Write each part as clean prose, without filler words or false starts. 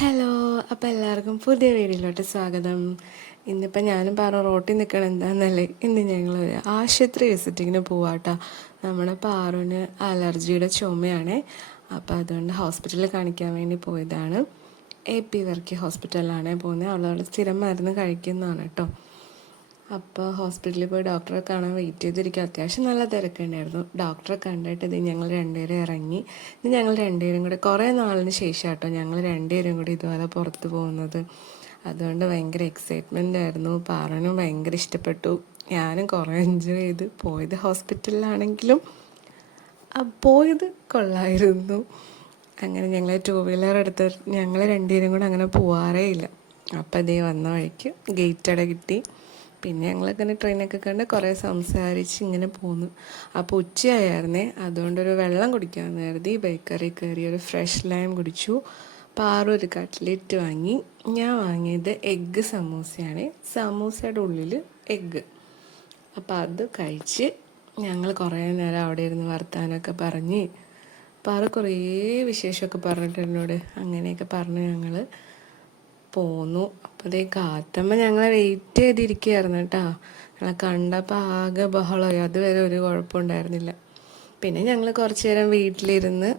Hello, അപ്പോൾ എല്ലാവർക്കും പുതിയ വീഡിയോയിലോട്ട് സ്വാഗതം. ഇന്നിപ്പോൾ ഞാനും പാറ റോട്ടിൽ നിൽക്കണം എന്താണെന്നല്ലേ. ഇന്ന് ഞങ്ങളൊരു ആശുപത്രി വിസിറ്റിങ്ങിന് പോവാട്ടോ. നമ്മുടെ പാറുവിന് അലർജിയുടെ ചുമയാണ്. അപ്പോൾ അതുകൊണ്ട് ഹോസ്പിറ്റലിൽ കാണിക്കാൻ വേണ്ടി പോയതാണ്. AP വർക്കി ഹോസ്പിറ്റലിലാണ് പോകുന്നത്. അവളവിടെ സ്ഥിരം മരുന്ന് കഴിക്കുന്നതാണ് കേട്ടോ. അപ്പോൾ ഹോസ്പിറ്റലിൽ പോയി ഡോക്ടറെ കാണാൻ വെയിറ്റ് ചെയ്തിരിക്കുക. അത്യാവശ്യം നല്ല തിരക്കുണ്ടായിരുന്നു. ഡോക്ടറെ കണ്ടിട്ട് ഇത് ഞങ്ങൾ രണ്ടുപേരും ഇറങ്ങി. ഇത് ഞങ്ങൾ രണ്ടുപേരും കൂടെ കുറേ നാളിന് ശേഷം കേട്ടോ ഞങ്ങൾ രണ്ടുപേരും കൂടി ഇതുപോലെ പുറത്ത് പോകുന്നത്. അതുകൊണ്ട് ഭയങ്കര എക്സൈറ്റ്മെൻ്റ് ആയിരുന്നു. പാറനും ഭയങ്കര ഇഷ്ടപ്പെട്ടു. ഞാനും കുറേ എൻജോയ് ചെയ്ത്. പോയത് ഹോസ്പിറ്റലിലാണെങ്കിലും പോയത് കൊള്ളായിരുന്നു. അങ്ങനെ ഞങ്ങൾ 2 വീലർ എടുത്ത് ഞങ്ങൾ രണ്ടുപേരും കൂടെ അങ്ങനെ പോവാറേ ഇല്ല. അപ്പം അതേ വന്ന വഴിക്ക് ഗേറ്റ് അട കിട്ടി. പിന്നെ ഞങ്ങളിങ്ങനെ ട്രെയിനൊക്കെ കണ്ട് കുറേ സംസാരിച്ച് ഇങ്ങനെ പോന്നു. അപ്പോൾ ഉച്ചയായിരുന്നേ, അതുകൊണ്ടൊരു വെള്ളം കുടിക്കാമെന്ന് കരുതി ബേക്കറി കയറി ഒരു ഫ്രഷ് ലൈം കുടിച്ചു. പാറു ഒരു കട്ട്ലറ്റ് വാങ്ങി. ഞാൻ വാങ്ങിയത് എഗ്ഗ് സമൂസയാണ്. സമൂസയുടെ ഉള്ളിൽ എഗ്ഗ്. അപ്പോൾ അത് കഴിച്ച് ഞങ്ങൾ കുറേ നേരം അവിടെ ഇരുന്ന് വർത്താനമൊക്കെ പറഞ്ഞ് പാറു കുറേ വിശേഷമൊക്കെ പറഞ്ഞിട്ട് എന്നോട്. അങ്ങനെയൊക്കെ പറഞ്ഞ് ഞങ്ങൾ പോന്നു. അപ്പോൾ അതേ കാത്തമ്മ ഞങ്ങളെ വെയിറ്റ് ചെയ്തിരിക്കുകയായിരുന്നു കേട്ടോ. ഞങ്ങളെ കണ്ടപ്പോൾ ആകെ ബഹളമായി. അതുവരെ ഒരു കുഴപ്പമുണ്ടായിരുന്നില്ല. പിന്നെ ഞങ്ങൾ കുറച്ച് നേരം വീട്ടിലിരുന്ന്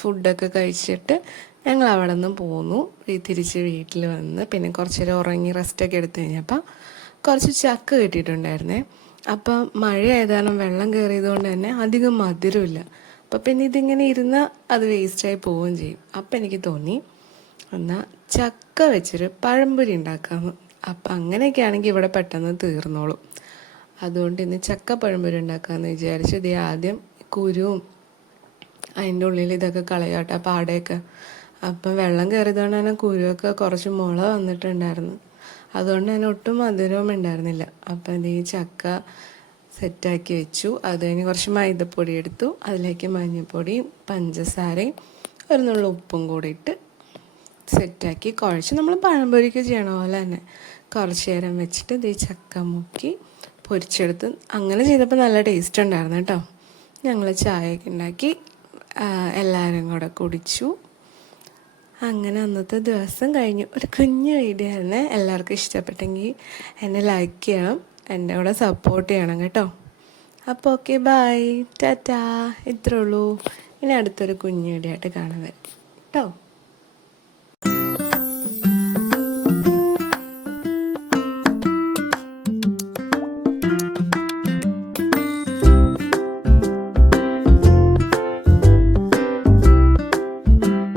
ഫുഡൊക്കെ കഴിച്ചിട്ട് ഞങ്ങൾ അവിടെ നിന്ന് പോന്നു. തിരിച്ച് വീട്ടിൽ വന്ന് പിന്നെ കുറച്ച് നേരം ഉറങ്ങി റെസ്റ്റൊക്കെ എടുത്തു കഴിഞ്ഞപ്പോൾ കുറച്ച് ചക്ക കിട്ടിയിട്ടുണ്ടായിരുന്നേ. അപ്പം മഴ ആയതാണ്, വെള്ളം കയറിയതുകൊണ്ട് തന്നെ അധികം മധുരമില്ല. അപ്പം പിന്നെ ഇതിങ്ങനെ ഇരുന്നാൽ അത് വേസ്റ്റായി പോവുകയും ചെയ്യും. അപ്പം എനിക്ക് തോന്നി എന്നാൽ ചക്ക വെച്ചൊരു പഴംപൊരി ഉണ്ടാക്കാമെന്ന്. അപ്പം അങ്ങനെയൊക്കെ ആണെങ്കിൽ ഇവിടെ പെട്ടെന്ന് തീർന്നോളും. അതുകൊണ്ട് ഇന്ന് ചക്ക പഴംപൊരി ഉണ്ടാക്കാമെന്ന് വിചാരിച്ചു. ഇത് ആദ്യം കുരുവും അതിൻ്റെ ഉള്ളിൽ ഇതൊക്കെ കളയാട്ടോ, പാടയൊക്കെ. അപ്പം വെള്ളം കയറിയതുകൊണ്ട് തന്നെ കുരുവൊക്കെ കുറച്ച് മുള വന്നിട്ടുണ്ടായിരുന്നു. അതുകൊണ്ട് തന്നെ ഒട്ടും മധുരവും ഉണ്ടായിരുന്നില്ല. അപ്പം ഇത് ഈ ചക്ക സെറ്റാക്കി വെച്ചു. അത് കഴിഞ്ഞ് കുറച്ച് മൈദപ്പൊടി എടുത്തു. അതിലേക്ക് മഞ്ഞൾപ്പൊടിയും പഞ്ചസാരയും ഒരു നുള്ള ഉപ്പും കൂടി ഇട്ട് സെറ്റാക്കി കുഴച്ച് നമ്മൾ പഴംപൊരിക്ക് ചെയ്യണ പോലെ തന്നെ കുറച്ച് നേരം വെച്ചിട്ട് ഇത് ചക്ക മുക്കി പൊരിച്ചെടുത്ത് അങ്ങനെ ചെയ്തപ്പോൾ നല്ല ടേസ്റ്റ് ഉണ്ടായിരുന്നു കേട്ടോ. ഞങ്ങൾ ചായയൊക്കെ ഉണ്ടാക്കി എല്ലാവരും കൂടെ കുടിച്ചു. അങ്ങനെ അന്നത്തെ ദിവസം കഴിഞ്ഞു. ഒരു കുഞ്ഞു വീഡിയോ ആയിരുന്നു. എല്ലാവർക്കും ഇഷ്ടപ്പെട്ടെങ്കിൽ എന്നെ ലൈക്ക് ചെയ്യണം, എൻ്റെ കൂടെ സപ്പോർട്ട് ചെയ്യണം കേട്ടോ. അപ്പോൾ ഓക്കെ, ബൈ, ടാറ്റാ. ഇത്രേ ഉള്ളൂ. ഇനി അടുത്തൊരു കുഞ്ഞു വീഡിയോ ആയിട്ട് കാണാൻ വരും കേട്ടോ.